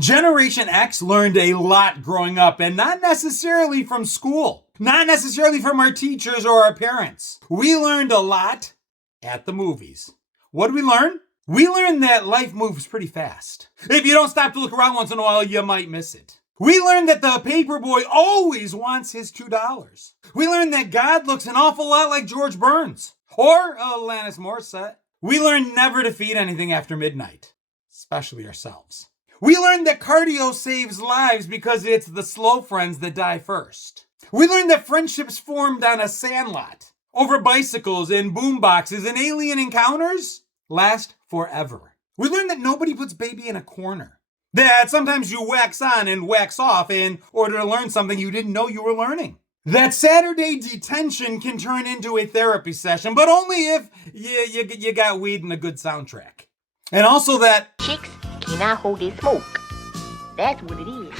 Generation X learned a lot growing up, and not necessarily from school, not necessarily from our teachers or our parents. We learned a lot at the movies. What did we learn? We learned that life moves pretty fast. If you don't stop to look around once in a while, you might miss it. We learned that the paperboy always wants his $2. We learned that God looks an awful lot like George Burns or Alanis Morissette. We learned never to feed anything after midnight, especially ourselves. We learned that cardio saves lives because it's the slow friends that die first. We learned that friendships formed on a sandlot, over bicycles and boomboxes and alien encounters last forever. We learned that nobody puts baby in a corner. That sometimes you wax on and wax off in order to learn something you didn't know you were learning. That Saturday detention can turn into a therapy session, but only if you got weed and a good soundtrack. And also that chicks cannot hold their smoke. That's what it is.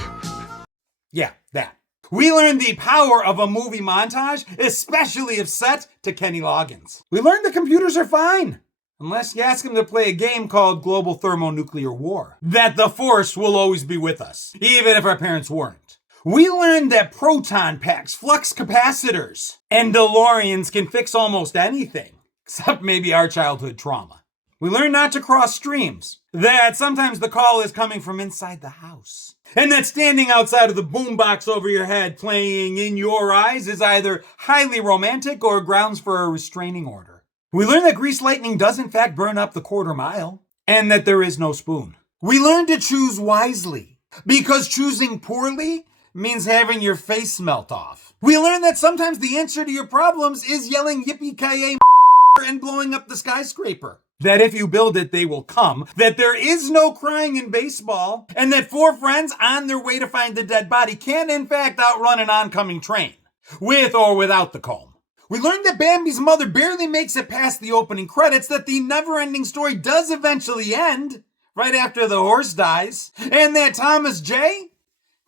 Yeah, that. We learned the power of a movie montage, especially if set to Kenny Loggins. We learned that computers are fine, unless you ask them to play a game called Global Thermonuclear War. That the Force will always be with us, even if our parents weren't. We learned that proton packs, flux capacitors, and DeLoreans can fix almost anything, except maybe our childhood trauma. We learned not to cross streams, that sometimes the call is coming from inside the house, and that standing outside of the boombox over your head playing In Your Eyes is either highly romantic or grounds for a restraining order. We learned that grease lightning does in fact burn up the quarter mile, and that there is no spoon. We learned to choose wisely, because choosing poorly means having your face melt off. We learned that sometimes the answer to your problems is yelling yippee-ki-yay and blowing up the skyscraper. That if you build it, they will come. That there is no crying in baseball. And that 4 friends on their way to find the dead body can in fact outrun an oncoming train, with or without the comb. We learned that Bambi's mother barely makes it past the opening credits, that the never-ending story does eventually end right after the horse dies, and that Thomas J.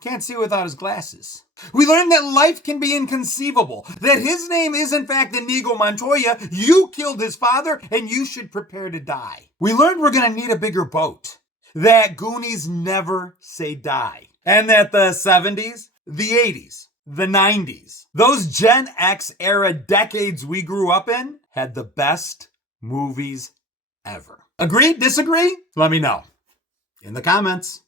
can't see without his glasses. We learned that life can be inconceivable, that his name is in fact Inigo Montoya, you killed his father, and you should prepare to die. We learned we're gonna need a bigger boat, that Goonies never say die, and that the 70s, the 80s, the 90s, those Gen X era decades we grew up in, had the best movies ever. Agree? Disagree? Let me know in the comments.